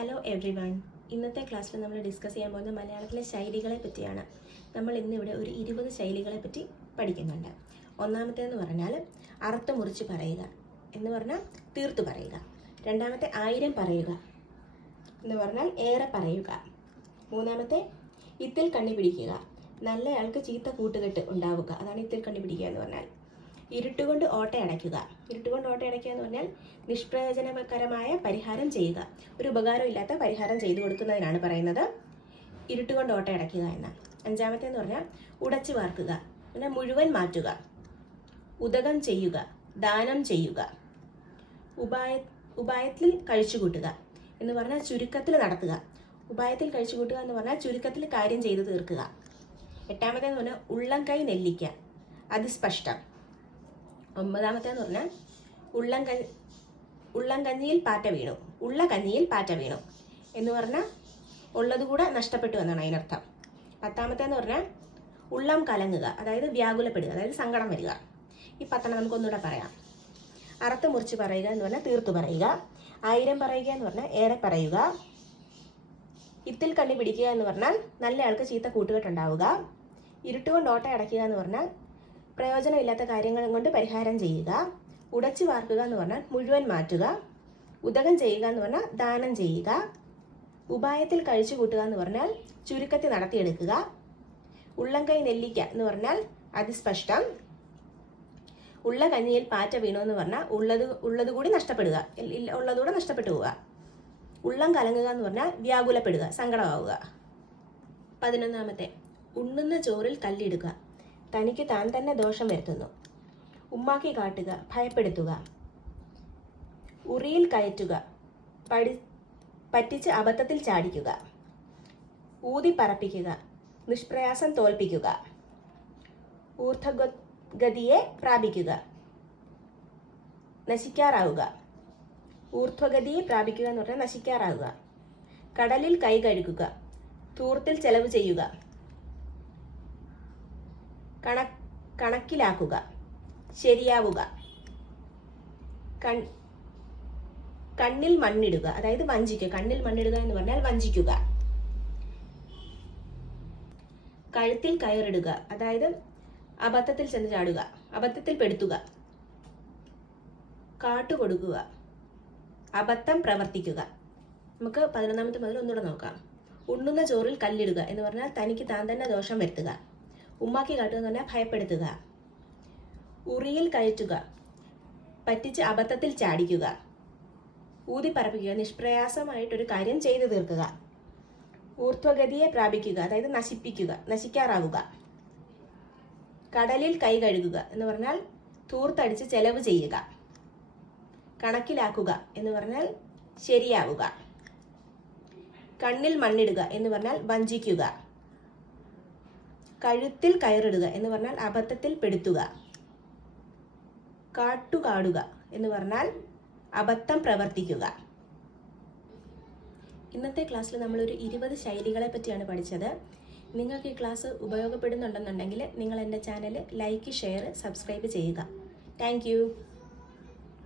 Hello every one. ഇന്നത്തെ ക്ലാസ്സിൽ നമ്മൾ ഡിസ്കസ് ചെയ്യാൻ പോകുന്ന മലയാളത്തിലെ ശൈലികളെ പറ്റിയാണ്. നമ്മൾ ഇന്നിവിടെ ഒരു 20 ശൈലികളെ പറ്റി പഠിക്കുന്നുണ്ട്. ഒന്നാമത്തേന്ന് പറഞ്ഞാൽ അറുത്ത് മുറിച്ച് പറയുക എന്ന് പറഞ്ഞാൽ തീർത്തു പറയുക. രണ്ടാമത്തെ 1000 പറയുക എന്ന് പറഞ്ഞാൽ ഏറെ പറയുക. മൂന്നാമത്തെ ഇത്തിൽ കണ്ണി പിടിക്കുക, നല്ലയാൾക്ക് ചീത്ത കൂട്ടുകെട്ട് ഉണ്ടാവുക, അതാണ് ഇത്തിൽ കണ്ണി പിടിക്കുക എന്ന് പറഞ്ഞാൽ. ഇരുട്ടുകൊണ്ട് ഓട്ടയടയ്ക്കുക. ഇരുട്ടുകൊണ്ട് ഓട്ടയടയ്ക്കുക എന്ന് പറഞ്ഞാൽ നിഷ്പ്രയോജനകരമായ പരിഹാരം ചെയ്യുക, ഒരു ഉപകാരമില്ലാത്ത പരിഹാരം ചെയ്തു കൊടുക്കുന്നതിനാണ് പറയുന്നത് ഇരുട്ടുകൊണ്ട് ഓട്ടയടയ്ക്കുക എന്ന്. അഞ്ചാമത്തേന്ന് പറഞ്ഞാൽ ഉടച്ചു വാർക്കുക, പിന്നെ മുഴുവൻ മാറ്റുക. ഉദകം ചെയ്യുക, ദാനം ചെയ്യുക. ഉപായത്തിൽ കഴിച്ചുകൂട്ടുക എന്ന് പറഞ്ഞാൽ ചുരുക്കത്തിൽ നടത്തുക. ഉപായത്തിൽ കഴിച്ചുകൂട്ടുക എന്ന് പറഞ്ഞാൽ ചുരുക്കത്തിൽ കാര്യം ചെയ്തു തീർക്കുക. എട്ടാമത്തേന്ന് പറഞ്ഞാൽ ഉള്ളം കൈ നെല്ലിക്ക, അതിസ്പഷ്ടം. ഒമ്പതാമത്തേന്ന് പറഞ്ഞാൽ ഉള്ളം കഞ്ഞിയിൽ പാറ്റ വീണു, ഉള്ള കഞ്ഞിയിൽ പാറ്റ വീണു എന്ന് പറഞ്ഞാൽ ഉള്ളതുകൂടെ നഷ്ടപ്പെട്ടു എന്നാണ് അതിനർത്ഥം. പത്താമത്തേന്ന് പറഞ്ഞാൽ ഉള്ളം കലങ്ങുക, അതായത് വ്യാകുലപ്പെടുക, അതായത് സങ്കടം വരിക. ഈ 10 നമുക്കൊന്നുകൂടെ പറയാം. അറുത്ത് മുറിച്ച് പറയുക എന്ന് പറഞ്ഞാൽ തീർത്തു പറയുക. 1000 പറയുക എന്ന് പറഞ്ഞാൽ ഏറെ പറയുക. ഇത്തിൽ കണ്ണി പിടിക്കുക എന്ന് പറഞ്ഞാൽ നല്ല ആൾക്ക് ചീത്ത കൂട്ടുകെട്ടുണ്ടാവുക. ഇരുട്ടുകൊണ്ട് ഓട്ട അടയ്ക്കുക എന്ന് പറഞ്ഞാൽ പ്രയോജനമില്ലാത്ത കാര്യങ്ങൾ കൊണ്ട് പരിഹാരം ചെയ്യുക. ഉടച്ചു വാർക്കുക എന്ന് പറഞ്ഞാൽ മുഴുവൻ മാറ്റുക. ഉദകം ചെയ്യുക എന്ന് പറഞ്ഞാൽ ദാനം ചെയ്യുക. ഉപായത്തിൽ കഴിച്ചു കൂട്ടുക എന്ന് പറഞ്ഞാൽ ചുരുക്കത്തിൽ നടത്തിയെടുക്കുക. ഉള്ളം കൈ നെല്ലിക്ക എന്ന് പറഞ്ഞാൽ അതിസ്പഷ്ടം. ഉള്ള കഞ്ഞിയിൽ പാറ്റ വീണു എന്ന് പറഞ്ഞാൽ ഉള്ളതുകൂടി നഷ്ടപ്പെടുക, ഉള്ളതുകൂടെ നഷ്ടപ്പെട്ടു പോവുക. ഉള്ളം കലങ്ങുക എന്ന് പറഞ്ഞാൽ വ്യാകുലപ്പെടുക, സങ്കടമാവുക. 11 ഉണ്ണുന്ന ചോറിൽ കല്ലിടുക, തനിക്ക് താൻ തന്നെ ദോഷം വരുത്തുന്നു. ഉമ്മാക്കി കാട്ടുക, ഭയപ്പെടുത്തുക. ഉറിയിൽ കയറ്റുക, പറ്റിച്ച് അബദ്ധത്തിൽ ചാടിക്കുക. ഊതി പറപ്പിക്കുക, നിഷ്പ്രയാസം തോൽപ്പിക്കുക. ഊർധ്വഗതിയെ പ്രാപിക്കുക, നശിക്കാറാവുക. ഊർധ്വഗതിയെ പ്രാപിക്കുക എന്ന് പറഞ്ഞാൽ നശിക്കാറാവുക. കടലിൽ കൈ കഴുകുക, ധൂർത്തിൽ ചെലവ് ചെയ്യുക. കണക്കിലാക്കുക, ശരിയാവുക. കണ്ണിൽ മണ്ണിടുക, അതായത് വഞ്ചിക്കുക. കണ്ണിൽ മണ്ണിടുക എന്ന് പറഞ്ഞാൽ വഞ്ചിക്കുക. കഴുത്തിൽ കയറിടുക, അതായത് അബദ്ധത്തിൽ ചെന്ന് ചാടുക, അബദ്ധത്തിൽ പെടുത്തുക. കാട്ടുകൊടുക്കുക, അബദ്ധം പ്രവർത്തിക്കുക. നമുക്ക് 11 മുതൽ ഒന്നുകൂടെ നോക്കാം. ഉണ്ണുന്ന ചോറിൽ കല്ലിടുക എന്ന് പറഞ്ഞാൽ തനിക്ക് താൻ തന്നെ ദോഷം വരുത്തുക. ഉമ്മാക്കി കാട്ടുക എന്ന് പറഞ്ഞാൽ ഭയപ്പെടുത്തുക. ഉറിയിൽ കയറ്റുക, പറ്റിച്ച് അബദ്ധത്തിൽ ചാടിക്കുക. ഊതി പറപ്പിക്കുക, നിഷ്പ്രയാസമായിട്ടൊരു കാര്യം ചെയ്തു തീർക്കുക. ഊർധ്വഗതിയെ പ്രാപിക്കുക, അതായത് നശിപ്പിക്കുക, നശിക്കാറാവുക. കടലിൽ കൈ കഴുകുക എന്ന് പറഞ്ഞാൽ ധൂർത്തടിച്ച് ചെലവ് ചെയ്യുക. കണക്കിലാക്കുക എന്ന് പറഞ്ഞാൽ ശരിയാവുക. കണ്ണിൽ മണ്ണിടുക എന്ന് പറഞ്ഞാൽ വഞ്ചിക്കുക. കഴുത്തിൽ കയറിടുക എന്ന് പറഞ്ഞാൽ അബദ്ധത്തിൽ പെടുത്തുക. കാട്ടുകാടുക എന്ന് പറഞ്ഞാൽ അബദ്ധം പ്രവർത്തിക്കുക. ഇന്നത്തെ ക്ലാസ്സിൽ നമ്മളൊരു 20 ശൈലികളെ പറ്റിയാണ് പഠിച്ചത്. നിങ്ങൾക്ക് ഈ ക്ലാസ് ഉപയോഗപ്പെടുന്നുണ്ടെന്നുണ്ടെങ്കിൽ നിങ്ങൾ എൻ്റെ ചാനൽ ലൈക്ക്, ഷെയർ, സബ്സ്ക്രൈബ് ചെയ്യുക. താങ്ക്